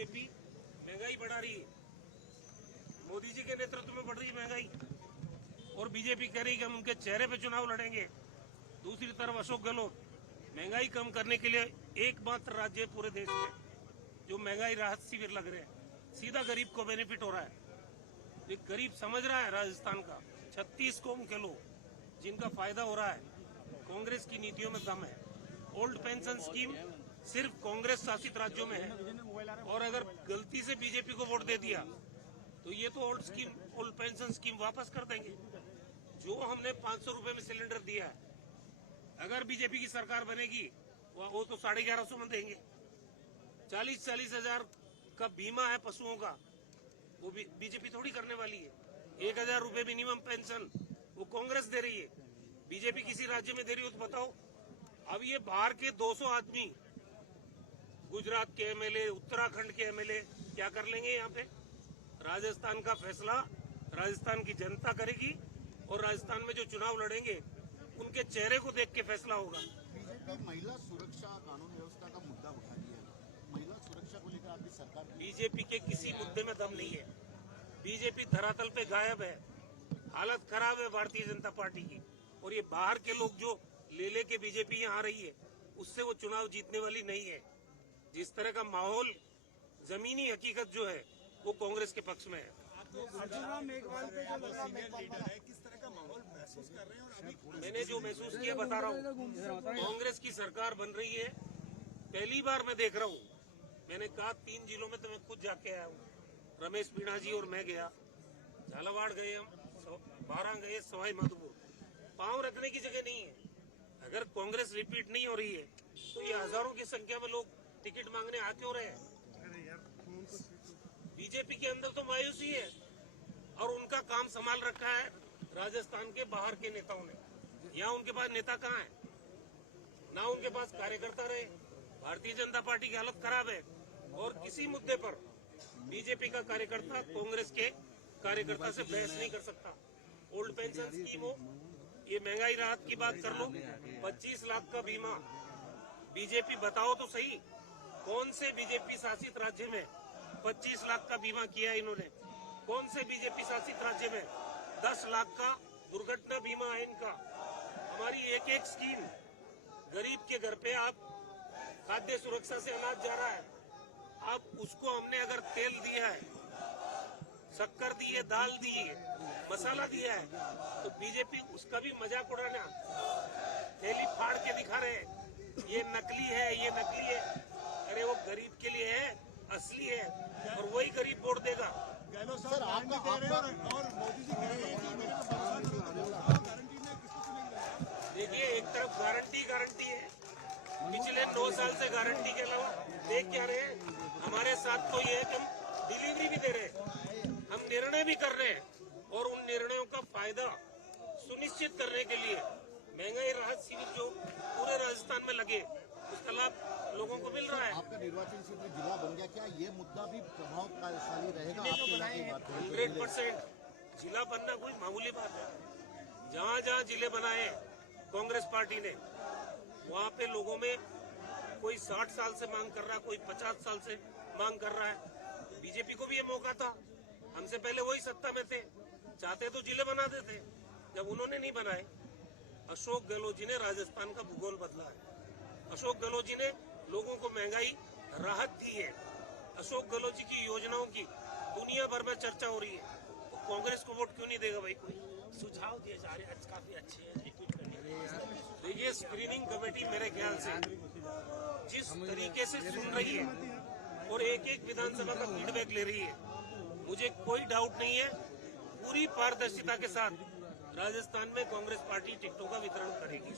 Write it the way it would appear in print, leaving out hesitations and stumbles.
BJP महंगाई बढ़ा रही है, मोदी जी के नेतृत्व में बढ़ रही है महंगाई, और बीजेपी कह रही है कि हम उनके चेहरे पे चुनाव लड़ेंगे। दूसरी तरफ अशोक गहलोत महंगाई कम करने के लिए एकमात्र राज्य है पूरे देश में जो महंगाई राहत शिविर लग रहे हैं, सीधा गरीब को बेनिफिट हो रहा है। ये गरीब समझ रहा है राजस्थान का 36 कौम के लोग जिनका फायदा हो रहा है। कांग्रेस की नीतियों में दम है। ओल्ड पेंशन स्कीम सिर्फ कांग्रेस शासित राज्यों में है, और अगर गलती से बीजेपी को वोट दे दिया तो ये तो ओल्ड पेंशन स्कीम वापस कर देंगे। जो हमने 500 रुपए में सिलेंडर दिया है, अगर बीजेपी की सरकार बनेगी वो तो 1150 में देंगे। 40-40 हजार का बीमा है पशुओं का, वो बीजेपी थोड़ी करने वाली है। 1000 रुपए मिनिमम पेंशन वो कांग्रेस दे रही है, बीजेपी किसी राज्य में दे रही हो तो बताओ। अब ये बाहर के 200 आदमी, गुजरात के एमएलए, उत्तराखंड के एमएलए क्या कर लेंगे यहाँ पे? राजस्थान का फैसला राजस्थान की जनता करेगी, और राजस्थान में जो चुनाव लड़ेंगे उनके चेहरे को देख के फैसला होगा। बीजेपी महिला सुरक्षा कानून व्यवस्था का मुद्दा उठा रही है। महिला सुरक्षा को लेकर आपकी सरकार बीजेपी के किसी मुद्दे में दम नहीं है। बीजेपी धरातल पे गायब है, हालत खराब है भारतीय जनता पार्टी की। और ये बाहर के लोग जो ले के बीजेपी यहाँ आ रही है, उससे वो चुनाव जीतने वाली नहीं है। जिस तरह का माहौल, जमीनी हकीकत जो है वो कांग्रेस के पक्ष में है। मेघवाल पे जो लगा लीडर है, किस तरह का माहौल महसूस कर रहे हैं? और अभी मैंने जो महसूस किया बता रहा हूँ। कांग्रेस की सरकार बन रही है, पहली बार मैं देख रहा हूँ। मैंने कहा 3 जिलों में तो मैं खुद जाके आया हूँ। रमेश मीणा जी और मैं गया, झालावाड़ गए, हम 12 गए, सवाई माधोपुर। पांव रखने की जगह नहीं है। अगर कांग्रेस रिपीट नहीं हो रही है तो ये हजारों की संख्या में लोग टिकट मांगने आ क्यों रहे हैं? बीजेपी के अंदर तो मायूसी है, और उनका काम संभाल रखा है राजस्थान के बाहर के नेताओं ने। यहाँ उनके पास नेता कहाँ है? ना उनके पास कार्यकर्ता रहे। भारतीय जनता पार्टी की हालत खराब है, और किसी मुद्दे पर बीजेपी का कार्यकर्ता कांग्रेस के कार्यकर्ता से बहस नहीं कर सकता। ओल्ड पेंशन स्कीम हो, ये महंगाई राहत की बात कर लो, 25 लाख का बीमा। बीजेपी बताओ तो सही, कौन से बीजेपी शासित राज्य में 25 लाख का बीमा किया इन्होंने? कौन से बीजेपी शासित राज्य में 10 लाख का दुर्घटना बीमा है इनका? हमारी एक एक स्कीम गरीब के घर पे, आप खाद्य सुरक्षा से अनाज जा रहा है, आप उसको हमने अगर तेल दिया है, शक्कर दी है, दाल दी है, मसाला दिया है, तो बीजेपी उसका भी मजाक उड़ाना, थैली फाड़ के दिखा रहे हैं ये नकली है, ये नकली है। अरे वो गरीब के लिए है, असली है, और वही गरीब वोट देगा। गहलोत साहब गारंटी दे रहे हैं, और मोदी जी कह रहे हैं कि मेरे को गारंटी में किसको चुनेंगे? देखिए, एक तरफ गारंटी है, पिछले 9 साल से गारंटी के अलावा देख क्या रहे हैं? हमारे साथ तो ये है कि हम डिलीवरी भी दे रहे हैं, हम निर्णय भी कर रहे हैं, और उन निर्णयों का फायदा सुनिश्चित करने के लिए महंगाई राहत शिविर जो पूरे राजस्थान में लगे, उसका लाभ लोगों को मिल रहा है। आपका निर्वाचन क्षेत्र जिला बन गया, क्या ये मुद्दा भी प्रभावशाली रहेगा आपके इलाके की बात करें? 100% जिला बनना कोई मामूली बात है। जहाँ जहाँ जिले बनाए कांग्रेस पार्टी ने, वहाँ पे लोगों में कोई 60 साल से मांग कर रहा है, कोई 50 साल से मांग कर रहा है। बीजेपी को भी ये मौका था, हमसे पहले वही सत्ता में थे, चाहते तो जिले बना देते। जब उन्होंने नहीं बनाए, अशोक गहलोत जी ने राजस्थान का भूगोल बदला है। अशोक गहलोत जी ने लोगों को महंगाई राहत दी है। अशोक गहलोत जी की योजनाओं की दुनिया भर में चर्चा हो रही है, तो कांग्रेस को वोट क्यों नहीं देगा भाई? कोई सुझाव दिए जा रहे हैं, काफी अच्छे हैं। देखिए, स्क्रीनिंग कमेटी मेरे ख्याल से जिस तरीके से सुन रही है और एक एक विधानसभा का फीडबैक ले रही है, मुझे कोई डाउट नहीं है, पूरी पारदर्शिता के साथ राजस्थान में कांग्रेस पार्टी टिकटों का वितरण करेगी।